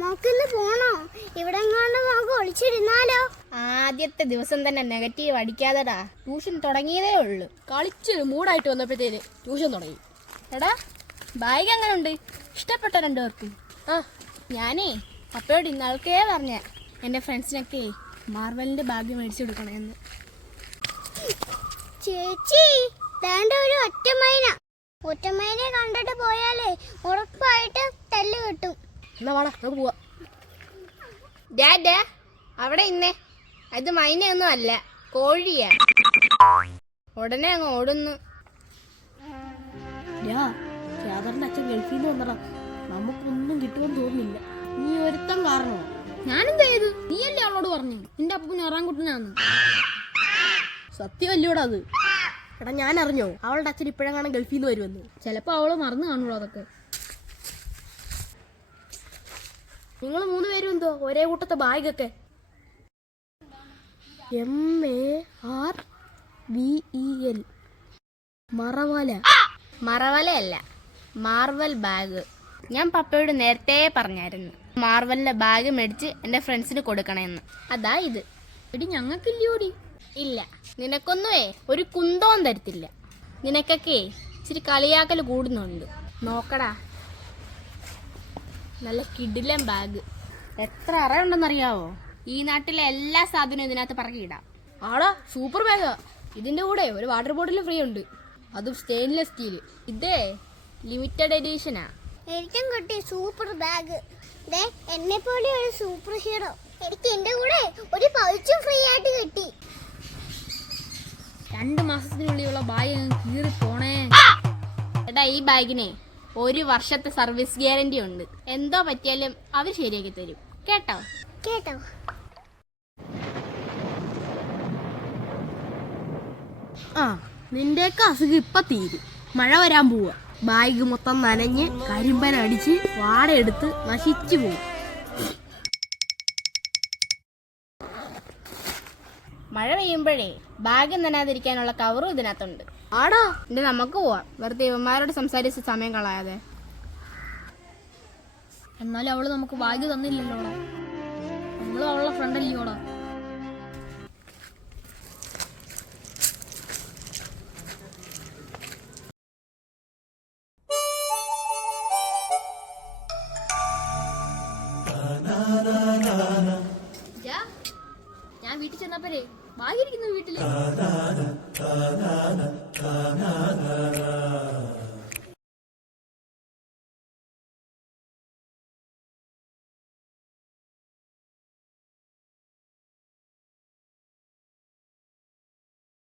നോക്കിന്ന് പോണോ? ഇവിടെ നമുക്ക് ഒളിച്ചിരുന്നാലോ? ആദ്യത്തെ ദിവസം തന്നെ നെഗറ്റീവ് അടിക്കാതെടാ. ട്യൂഷൻ തുടങ്ങിയതേ ഉള്ളു. കളിച്ച് മൂടായിട്ട് വന്നപ്പോഴത്തേന് ട്യൂഷൻ തുടങ്ങി. എടാ ബാഗ് എങ്ങനെ ഉണ്ട്? ഇഷ്ടപ്പെട്ടോ രണ്ടുപേർക്ക്? ആ ഞാനേ അപ്പോഴോട് ഇന്നാൾക്കേ പറഞ്ഞ എൻ്റെ ഫ്രണ്ട്സിനൊക്കെ മാർവലിൻ്റെ ബാഗ് മേടിച്ചു കൊടുക്കണമെന്ന്. ചേച്ചി വേണ്ട, ഒരു ഒറ്റമൈനെ കണ്ടിട്ട് പോയാലേ ഉറപ്പായിട്ട് തല്ല് കിട്ടും. എന്നാ വാടാ നമുക്ക് പോവാ. ഡാഡാ അവിടെ ഇന്നേ, അത് മൈനയൊന്നും അല്ല, കോഴിയാ. ഉടനെ അങ്ങ് ഓടുന്നു. രാധാറിന്റെ അച്ഛൻ ഗൾഫിൽ നിന്ന് വന്നടാ. നമുക്കൊന്നും കിട്ടുമെന്ന് തോന്നുന്നില്ല. നീ ഒരുത്തം കാരണമോ? ഞാനെന്താ ചെയ്തു? നീയല്ലേ അവളോട് പറഞ്ഞു നിന്റെ അപ്പൂന് ഇറാൻകുട്ടനാന്ന്? സത്യമല്ലോടാ അത്. എടാ ഞാൻ അറിഞ്ഞോ അവളുടെ അച്ഛൻ ഇപ്പോഴെങ്ങാണ് ഗൾഫിൽ നിന്ന് വരുമെന്ന്. ചിലപ്പോ അവള് മറന്നു കാണുള്ളൂ അതൊക്കെ. നിങ്ങൾ 3 പേരും എന്തോ ഒരേ കൂട്ടത്തെ ബാഗൊക്കെ? MARVEL മറവലയല്ല, മാർവൽ ബാഗ്. ഞാൻ പപ്പയോട് നേരത്തെ പറഞ്ഞായിരുന്നു മാർവലിന്റെ ബാഗ് മേടിച്ച് എൻ്റെ ഫ്രണ്ട്സിന് കൊടുക്കണമെന്ന്. അതാ ഇത്. എടി ഞങ്ങൾക്കില്ലയോടി? ഇല്ല, നിനക്കൊന്നുമേ ഒരു കുന്തവും തരത്തില്ല. നിനക്കൊക്കെ ഇച്ചിരി കളിയാക്കൽ കൂടുന്നുണ്ട്. നോക്കടാ, നല്ല കിടിലൻ ബാഗ്. എത്ര അറയുണ്ടെന്നറിയാവോ? ഈ നാട്ടിലെ എല്ലാ സാധനവും ഇതിനകത്ത് പറക്കിയിടാം. ആടാ സൂപ്പർ ബാഗാ. ഇതിന്റെ കൂടെ ഒരു വാട്ടർ ബോട്ടിൽ ഫ്രീ ഉണ്ട്, അതും സ്റ്റെയിൻലെസ് സ്റ്റീൽ. ഇതേ ലിമിറ്റഡ് എഡിഷനാ. എനിക്കും കിട്ടി സൂപ്പർ ബാഗ്. എന്നെ പോലെ ഒരു സൂപ്പർ ഹീറോ. എനിക്ക് എന്റെ കൂടെ ഒരു പൗച്ചും ഫ്രീ ആയിട്ട് കിട്ടി. 2 മാസത്തിനുള്ളിലുള്ള ബാഗ് കീറി പോണേ. എടാ ഈ ബാഗിനെ 1 വർഷത്തെ സർവീസ് ഗ്യാരണ്ടി ഉണ്ട്. എന്തോ പറ്റിയാലും അവർ ശരിയാക്കി തരും. കേട്ടോ? ആ നിന്റെയൊക്കെ അസുഖം ഇപ്പൊ തീരും. മഴ വരാൻ പോവാ. ബാഗ് മൊത്തം നനഞ്ഞ് കരിമ്പൻ അടിച്ച് വാടയെടുത്ത് നശിച്ചു പോവും. മഴ പെയ്യുമ്പോഴേ ബാഗ് നനാതിരിക്കാനുള്ള കവറും ഇതിനകത്തുണ്ട്. ആടാ എന്നിട്ട് നമുക്ക് പോവാം, വെറുതെ ഇവന്മാരോട് സംസാരിച്ച് സമയം കളയാതെ. എന്നാലും അവള് നമുക്ക് ബാഗ് തന്നില്ലല്ലോടാ. നമ്മളും അവളുടെ ഫ്രണ്ട് അല്ലയോടാ. ഞാൻ വീട്ടിൽ ചെന്നപ്പോഴേ ബാഗ് ഇരിക്കുന്നു വീട്ടില്.